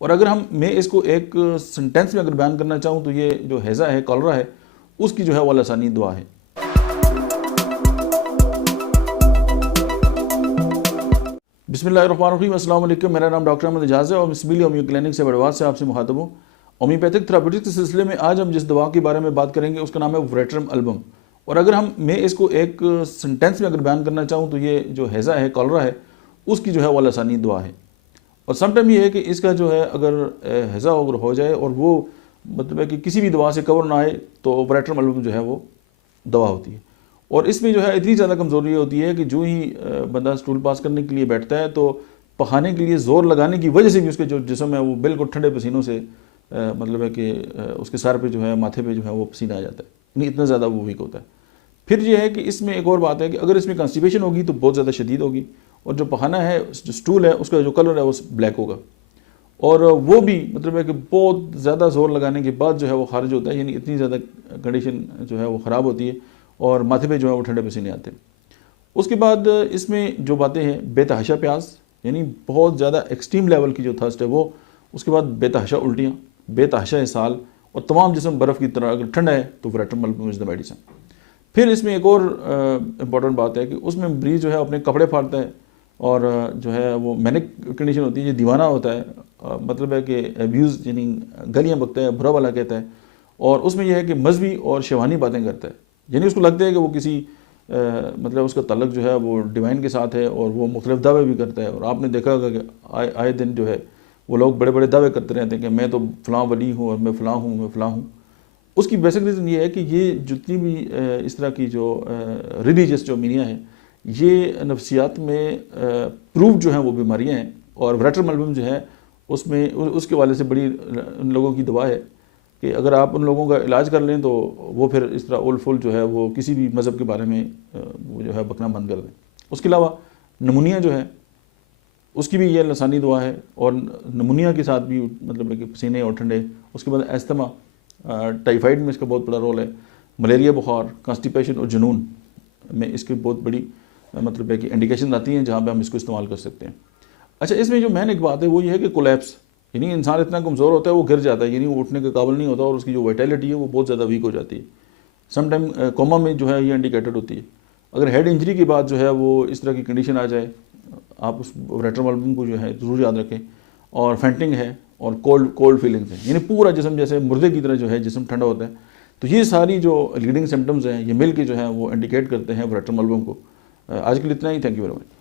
और अगर मैं इसको एक सेंटेंस में अगर बयान करना चाहूँ तो ये जो हैज़ा है, कॉलरा है, उसकी जो है वो लसानी दुआ है। बिस्मिल्लाहिर्रहमानिर्रहीम, अस्सलाम वालेकुम। मेरा नाम डॉक्टर अहमद एजाज है और मिसबिली होम्यो क्लिनिक से बड़वाद से आपसे मुखातब हूँ। होम्योपैथिक थेरापीटिक्स के सिलसिले में आज हम जिस दवा के बारे में बात करेंगे उसका नाम है वोरेट्रम अल्बम। और अगर मैं इसको एक सेंटेंस में अगर बयान करना चाहूँ तो ये जो हैज़ा है, कॉलरा है, उसकी जो है वो लसानी दुआ है। और समटाइम ये है कि इसका जो है अगर हैज़ा अगर हो जाए और वो मतलब है कि किसी भी दवा से कवर ना आए तो वोरेट्रम अल्बम जो है वो दवा होती है। और इसमें जो है इतनी ज़्यादा कमज़ोरी होती है कि जो ही बंदा स्टूल पास करने के लिए बैठता है तो पखाने के लिए ज़ोर लगाने की वजह से भी उसके जो जिस्म है वो बिल्कुल ठंडे पसीनों से मतलब है कि उसके सर पे जो है, माथे पे जो है वो पसीना आ जाता है, नहीं इतना ज़्यादा वो वीक होता है। फिर ये है कि इसमें एक और बात है कि अगर इसमें कॉन्स्टिपेशन होगी तो बहुत ज़्यादा शदीद होगी और जो पखाना है, जो स्टूल है, उसका जो कलर है वो ब्लैक होगा और वो भी मतलब है कि बहुत ज़्यादा ज़ोर लगाने के बाद जो है वो खारिज होता है, यानी इतनी ज़्यादा कंडीशन जो है वो ख़राब होती है और माथे पे जो है वो ठंडे पसीने आते हैं। उसके बाद इसमें जो बातें हैं, बेतहाशा प्यास, यानी बहुत ज़्यादा एक्सट्रीम लेवल की जो थर्स्ट है वो, उसके बाद बेतहाशा उल्टियाँ, बेतहाशा इसाल और तमाम जिस्म बर्फ़ की तरह अगर ठंडा है तो वोरेट्रम अल्बम इज़ द मेडिसिन। फिर इसमें एक और इम्पॉर्टेंट बात है कि उसमें मरीज़ जो है अपने कपड़े फाड़ता है और जो है वो मैनिक कंडीशन होती है, जो दीवाना होता है, मतलब है कि अब्यूज़ यानी गलियाँ बकता है, बुरा वाला कहता है। और उसमें यह है कि मजहबी और शैवानी बातें करता है, यानी उसको लगता है कि वो किसी मतलब उसका तल्लक जो है वो डिवाइन के साथ है और वो मुख्तलिफ दावे भी करता है। और आपने देखा होगा कि आए दिन जो है वो लोग बड़े बड़े दावे करते रहते हैं कि मैं तो फ़लाँ वली हूँ और मैं फ़लाँ हूँ, मैं फ़लाँ हूँ। उसकी बेसिक रीज़न ये है कि ये जितनी भी इस तरह की जो रिलीजियस जो मीनियाँ हैं, ये नफ्सियात में प्रूव जो हैं वो बीमारियाँ हैं। और वोरेट्रम अल्बम जो है उसमें उसके वाले से बड़ी उन लोगों की दवा है कि अगर आप उन लोगों का इलाज कर लें तो वो फिर इस तरह उल फुल जो है वो किसी भी मज़हब के बारे में वो जो है बकना बंद कर दें। उसके अलावा नमूनिया जो है उसकी भी ये लसानी दुआ है और नमूनिया के साथ भी मतलब है कि पसीने और ठंडे। उसके बाद एस्थमा, टाइफाइड में इसका बहुत बड़ा रोल है, मलेरिया बुखार, कॉन्स्टिपेशन और जुनून में इसकी बहुत बड़ी मतलब है कि इंडिकेशन आती हैं जहाँ पे हम इसको इस्तेमाल कर सकते हैं। अच्छा, इसमें जो मेन एक बात है वो ये है कि कोलैप्स, यानी इंसान इतना कमज़ोर होता है वो गिर जाता है, यानी वो उठने के काबिल नहीं होता और उसकी जो वाइटैलिटी है वो बहुत ज़्यादा वीक हो जाती है। समटाइम कोमा में जो है ये इंडिकेटेड होती है। अगर हेड इंजरी के बाद जो है वो इस तरह की कंडीशन आ जाए, आप उस वोरेट्रम अल्बम को जो है ज़रूर याद रखें। और फेंटिंग है और कोल्ड फीलिंग्स हैं, यानी पूरा जिस्म जैसे मुर्दे की तरह जो है जिस्म ठंडा होता है। तो ये सारी जो लीडिंग सिम्टम्स हैं ये मिल के जो है वो इंडिकेट करते हैं वोरेट्रम अल्बम को। आज के लिए इतना ही। Thank you very much.